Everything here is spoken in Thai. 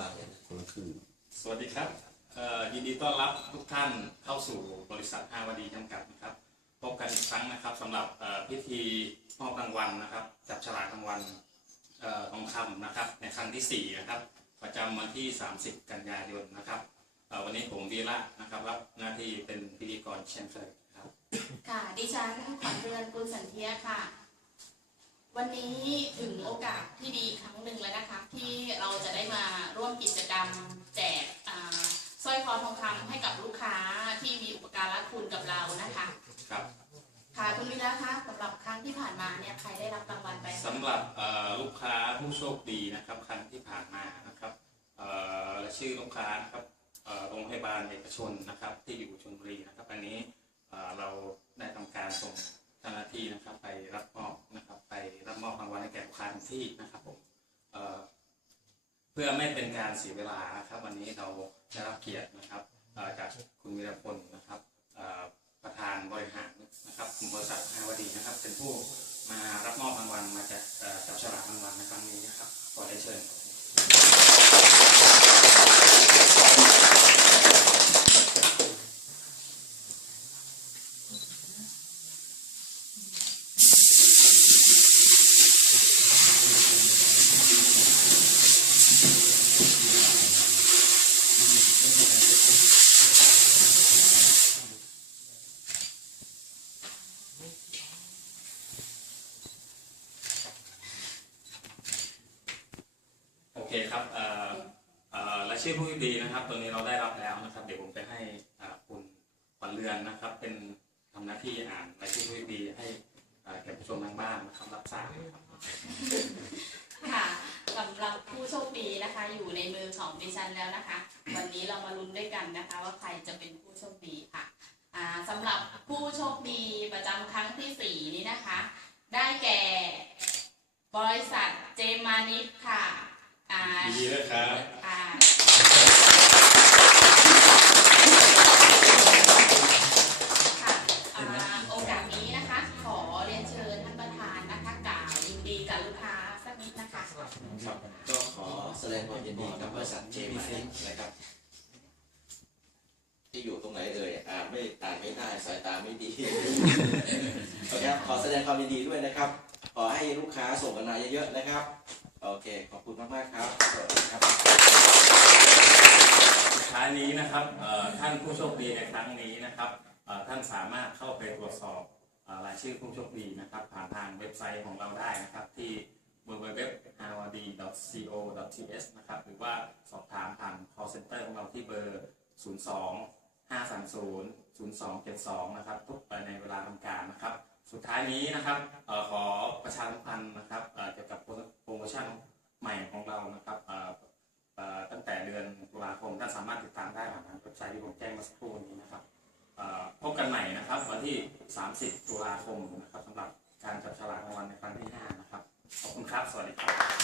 บางอย่างคนละครึ่งสวัสดีครับเอ่อยินดีต้อนรับทุกท่านเข้าสู่บริษัทอาวดีจำกัดนะครับ พบกันอีกครั้งนะครับสำหรับเอ่อพิธีมอบรางวัลนะครับ จับฉลากรางวัลเอ่อทองคำนะครับ ในครั้งที่4นะครับ ประจำวันที่ 30 กันยายนนะครับเอ่อวันนี้ผมวีระนะครับรับหน้าที่เป็นพิธีกรเช่นเคยครับ ค่ะดิฉันขวัญเรือนกุลสันเทียค่ะ วันนี้ถึง โอกาสที่ดีครั้งหนึ่งแล้วนะคะ ที่เราจะได้มาร่วมกิจกรรมแจกอ่าสร้อยคอทองคำให้กับลูกค้าที่มีอุปการะคุณกับเรานะคะครับค่ะคุณวิระคะสำหรับครั้งที่ผ่านมาเนี่ยใครได้รับรางวัลไปสำหรับเอ่อลูกค้าผู้โชคดีนะครับ ครั้งที่ผ่านมานะครับเอ่อและชื่อลูกค้านะครับเอ่อโรงพยาบาลเอกชนนะครับ ที่อยู่ชลบุรีนะครับ อันนี้เอ่อเราได้ทำการส่งเจ้าหน้าที่นะครับไป ที่นะครับผมเเพื่อไม่เป็นการเสียเวลานะครับ วันนี้เราได้รับเกียรตินะครับจากคุณวีรพลนะครับประธานบริหารนะครับกลุ่มบริษัทฮาวดีนะครับ เป็นผู้ มารับมอบรางวัลมาจากเอ่อจับฉลากรางวัลในครั้งนี้นะครับ ขอได้เชิญครับ ครับเอ่อเอ่อและชื่อผู้โชคดีนะครับ ตัวนี้เราได้รับแล้วนะครับ เดี๋ยวผมจะให้คุณขวัญเรือนนะครับ เป็นทำหน้าที่อ่านรายชื่อผู้โชคดีให้แก่ผู้ชมทางบ้านนะครับรับทราบค่ะสำหรับผู้โชคดีนะคะ อยู่ในมือของดิฉันแล้วนะคะ วันนี้เรามาลุ้นด้วยกันนะคะ ว่าใครจะเป็นผู้โชคดีค่ะอ่าสำหรับผู้โชคดีประจำครั้งที่สี่นี้นะคะ ได้แก่ บริษัทเจมานิดค่ะ ยินดีด้วยครับค่ะค่ะอ่าโอกาสนี้นะคะ ขอเรียนเชิญท่านประธานนะคะกล่าวยินดีกับลูกค้าสักนิดนะคะครับก็ขอแสดงความยินดีกับบริษัทเจมิฟินะครับที่อยู่ตรงไหนเอ่ยอ่านไม่อ่านไม่ได้สายตาไม่ดีโอเคครับขอแสดงความยินดีด้วยนะครับ ขอให้ลูกค้าส่งกันมาเยอะๆนะครับ โอเค ขอบคุณมากๆครับสวัสดีครับสุดท้ายนี้นะครับท่านผู้โชคดีในครั้งนี้นะครับท่านสามารถเข้าไปตรวจสอบรายชื่อผู้โชคดีนะครับ ผ่านทางเว็บไซต์ของเราได้นะครับ ที่ www.hawd.co.th นะครับ หรือว่าสอบถามผ่าน call center ของเราที่เบอร์ 02 530 0272 นะครับ ทุกในเวลาทำการนะครับ สุดท้ายนี้นะครับขอประชาสัมพันธ์นะครับเกี่ยวกับ โมชั่นใหม่ของเรานะครับตั้งแต่เดือนตุลาคมท่านสามารถติดตามได้ผ่านทางเว็บไซต์ที่ผมแจ้งมาสักครู่นี้นะครับพบกันใหม่นะครับวันที่ 30 ตุลาคมนะครับสำหรับการจับฉลากรางวัลในครั้งที่ 5 นะครับ ขอบคุณครับ สวัสดีครับ